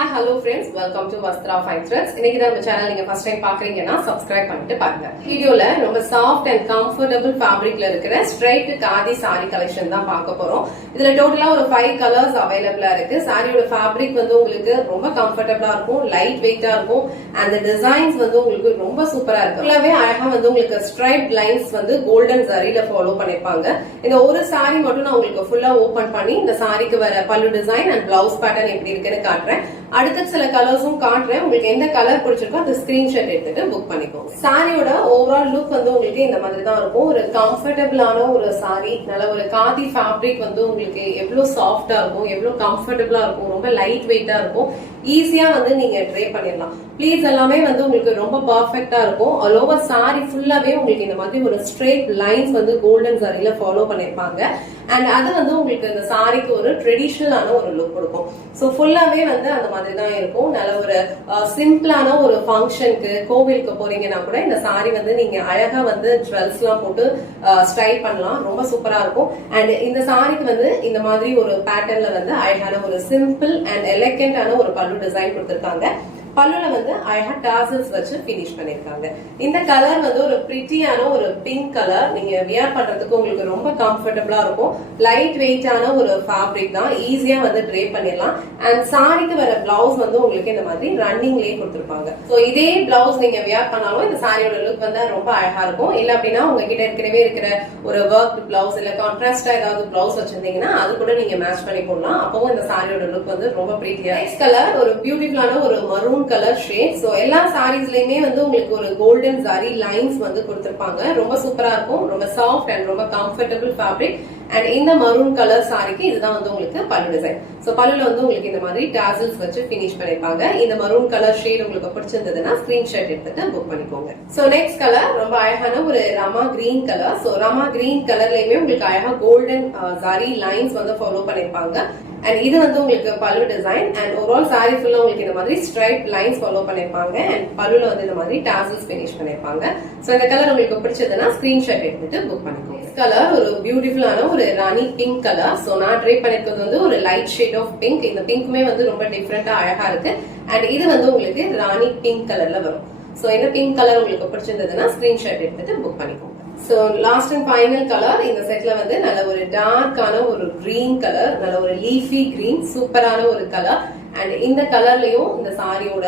Hi, hello friends. Welcome to Vastra Fine Threads. இன்னைக்கு நம்ம channel நீங்க ஃபர்ஸ்ட் டைம் பாக்குறீங்கன்னா subscribe பண்ணிட்டு பாருங்க. வீடியோல ரொம்ப சாஃப்ட் அண்ட் கம்ஃபர்டபிள் ஃபேப்ரிக்ல இருக்கிற ஸ்ட்ரைட் காதி saree கலெக்ஷன் தான் பார்க்க போறோம். இதுல டோட்டலா ஒரு 5 கலர்ஸ் அவைலபிளா இருக்கு. சாரியோட ஃபேப்ரிக் வந்து உங்களுக்கு ரொம்ப கம்ஃபர்டபிளா இருக்கும், லைட் வெயிட்டா இருக்கும். அந்த டிசைன்ஸ் வந்து உங்களுக்கு ரொம்ப சூப்பரா இருக்கு. ஃபுல்லாவே அழகா வந்து உங்களுக்கு ஸ்ட்ரைப் லைன்ஸ் வந்து கோல்டன் ஜரியில ஃபாலோ பண்ணிருப்பாங்க. இந்த ஒரு saree மட்டும் நான் உங்களுக்கு ஃபுல்லா ஓபன் பண்ணி இந்த சாரிக்கு வர பல்லு டிசைன் அண்ட் பிளவுஸ் பேட்டர்ன் எப்படி இருக்குன்னு காட்டுறேன். அடுத்த சில கலர்ஸும் காட்டுறேன். உங்களுக்கு எந்த கலர் பிடிச்சிருக்கோ அந்த ஸ்கிரீன்ஷாட் எடுத்துட்டு புக் பண்ணிக்கோங்க. சாரியோட ஓவரால் லுக் வந்து உங்களுக்கு இந்த மாதிரி தான் இருக்கும். ஒரு கம்ஃபர்டபிளான ஒரு சாரி, நல்ல ஒரு காதி ஃபேப்ரிக் வந்து உங்களுக்கு எவ்வளவு சாஃப்டா இருக்கும், எவ்வளவு கம்ஃபர்டபிளா இருக்கும், ரொம்ப லைட் வெயிட்டா இருக்கும். ஈஸியா வந்து நீங்க ட்ரை பண்ணிடலாம். ப்ளீஸ் எல்லாமே வந்து உங்களுக்கு ரொம்ப பர்ஃபெக்டா இருக்கும். ஆல் ஓவர் சாரி ஃபுல்லாவே உங்களுக்கு இந்த மாதிரி ஒரு ஸ்ட்ரெயிட் லைன்ஸ் வந்து கோல்டன் சாரியில ஃபாலோ பண்ணிருப்பாங்க. அண்ட் அது வந்து உங்களுக்கு இந்த சாரிக்கு ஒரு ட்ரெடிஷனலான ஒரு லுக் கொடுக்கும். சோ ஃபுல்லாவே வந்து அந்த மாதிரி தான் இருக்கும். நல்ல ஒரு சிம்பிளான ஒரு ஃபங்க்ஷனுக்கு, கோவிலுக்கு போறீங்கன்னா கூட இந்த சாரி வந்து நீங்க அழகா வந்து ஜுவல்ஸ் எல்லாம் போட்டு ஸ்டைல் பண்ணலாம். ரொம்ப சூப்பரா இருக்கும். அண்ட் இந்த சாரிக்கு வந்து இந்த மாதிரி ஒரு பேட்டர்ன்ல வந்து அழகான ஒரு சிம்பிள் அண்ட் எலகண்டான ஒரு பல்லு டிசைன் கொடுத்திருக்காங்க. பல்லுல வந்து அழகா டாசல்ஸ் வச்சு பினிஷ் பண்ணிருக்காங்க. இந்த கலர் வந்து ஒரு பிரிட்டியான ஒரு பிங்க் கலர். நீங்க வியர் பண்றதுக்கு உங்களுக்கு ரொம்ப கம்ஃபர்டபிளா இருக்கும். லைட் வெயிட்டான ஒரு ஃபேப்ரிக் தான், ஈஸியா வந்து ட்ரை பண்ணிடலாம். அண்ட் சாரிக்கு வர பிளவுஸ் வந்து உங்களுக்கு இந்த மாதிரி ரன்னிங்லயே கொடுத்திருப்பாங்க. சோ இதே பிளவுஸ் நீங்க வியர் பண்ணாலும் இந்த சாரியோட லுக் வந்து ரொம்ப அழகா இருக்கும். இல்ல அப்படின்னா உங்ககிட்ட ஏற்கனவே இருக்கிற ஒரு ஒர்க் பிளவுஸ் இல்ல கான்ட்ராஸ்டா ஏதாவது பிளவுஸ் வச்சிருந்தீங்கன்னா அது கூட நீங்க மேட்ச் பண்ணி போடலாம். அப்பவும் இந்த சாரியோட லுக் வந்து ரொம்ப பிரிட்டியா. நெக்ஸ்ட் கலர் ஒரு பியூட்டிஃபுல்லான ஒரு மரூன் கலர் ஷேட். சோ எல்லா சாரீஸ்லயுமே வந்து உங்களுக்கு ஒரு கோல்டன் ஜரி லைன்ஸ் வந்து கொடுத்திருப்பாங்க. ரொம்ப சூப்பரா இருக்கும். ரொம்ப சாஃப்ட் அண்ட் ரொம்ப கம்ஃபர்டபிள் ஃபேப்ரிக். அண்ட் இந்த மரூன் கலர் சாரிக்கு இதுதான் வந்து உங்களுக்கு பல்லு டிசைன். சோ பல்லுல வந்து உங்களுக்கு இந்த மாதிரி டாசல்ஸ் வச்சு பினிஷ் பண்ணிருப்பாங்க. இந்த மரூன் கலர் ஷேட் உங்களுக்கு பிடிச்சிருந்ததுன்னா ஸ்கிரீன்ஷாட் எடுத்துட்டு புக் பண்ணிக்கோங்க. சோ நெக்ஸ்ட் கலர் ரொம்ப அழகான ஒரு rama green colour. So rama green கலர்லயுமே உங்களுக்கு அழகா கோல்டன் ஜரி லைன்ஸ் வந்து ஃபாலோ பண்ணிருப்பாங்க. அண்ட் இது வந்து உங்களுக்கு பல்லு டிசைன். அண்ட் ஓவரால் சாரி ஃபுல்லா உங்களுக்கு இந்த மாதிரி ஸ்ட்ரைப் லைன்ஸ் ஃபாலோ பண்ணிருப்பாங்க. அண்ட் பல்லுல வந்து இந்த மாதிரி டாசல்ஸ் பினிஷ் பண்ணிருப்பாங்க. சோ இந்த கலர் உங்களுக்கு பிடிச்சதுன்னா ஸ்கிரீன்ஷாட் எடுத்துட்டு புக் பண்ணிக்கோங்க. கலர் ஒரு பியூட்டிஃபுல்லான ஒரு ராணி பிங்க் கலர். சோ நான் ட்ரை பண்ணிருக்கிறது வந்து ஒரு லைட் ஷேட் ஆஃப் பிங்க். இந்த பிங்க்குமே வந்து ரொம்ப டிஃப்ரெண்டா அழகா இருக்கு. அண்ட் இது வந்து உங்களுக்கு ராணி பிங்க் கலர்ல வரும். சோ இந்த பிங்க் கலர் உங்களுக்கு பிடிச்சிருந்ததுன்னா ஸ்கிரீன்ஷாட் எடுத்துட்டு புக் பண்ணிக்கோங்க. So last and final colour இந்த செட்ல வந்து நல்ல ஒரு டார்க்கான ஒரு கிரீன் கலர், நல்ல ஒரு லீஃபி கிரீன், சூப்பரான ஒரு கலர். அண்ட் இந்த கலர்லயும் இந்த சாரியோட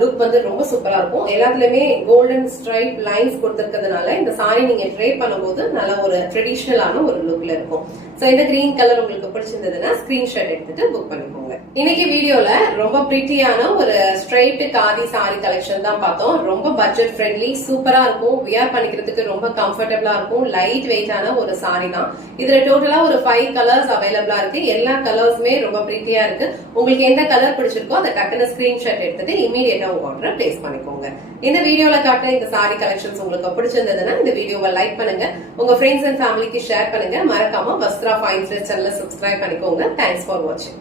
லுக் வந்து ரொம்ப சூப்பரா இருக்கும். எல்லாத்துலயுமே கோல்டன் ஸ்ட்ரைப் லைன்ஸ் கொடுத்திருக்கிறதுனால இந்த சாரி நீங்க ட்ரை பண்ணும்போது நல்ல ஒரு ட்ரெடிஷனலான ஒரு லுக்ல இருக்கும். சோ இந்த கிரீன் கலர் உங்களுக்கு பிடிச்சிருந்ததுன்னா ஸ்கிரீன்ஷாட் எடுத்துட்டு புக் பண்ணிக்கோங்க. இன்னைக்கு வீடியோல ரொம்ப பிரிட்டியான ஒரு ஸ்ட்ரைட் காதி சாரி கலெக்ஷன் தான் பார்த்தோம். ரொம்ப பட்ஜெட் ஃப்ரெண்ட்லி, சூப்பரா இருக்கும். வியர் பண்ணிக்கிறதுக்கு ரொம்ப கம்ஃபர்டபிளா இருக்கும். லைட் வெயிட்டான ஒரு சாரி தான். இதுல டோட்டலா ஒரு 5 கலர்ஸ் அவைலபிளா இருக்கு. எல்லா கலர்ஸுமே ரொம்ப பிரிட்டியா இருக்கு. உங்களுக்கு எந்த கலர் பிடிச்சிருக்கோ அந்த டக்குனு ஸ்கிரீன்ஷாட் எடுத்துட்டு இமீடியட்டா உங்க ஆர்டரை பிளேஸ் பண்ணிக்கோங்க. இந்த வீடியோல காட்டுற இந்த சாரி கலெக்ஷன்ஸ் உங்களுக்கு பிடிச்சிருந்ததுன்னா இந்த வீடியோவை லைக் பண்ணுங்க, உங்க ஃப்ரெண்ட்ஸ் அண்ட் ஃபேமிலிக்கு ஷேர் பண்ணுங்க. மறக்காம வஸ்த்ரா ஃபைன் த்ரெட்ஸ் சேனலை சப்ஸ்கிரைப் பண்ணிக்கோங்க. தேங்க்ஸ் ஃபார் வாட்சிங்.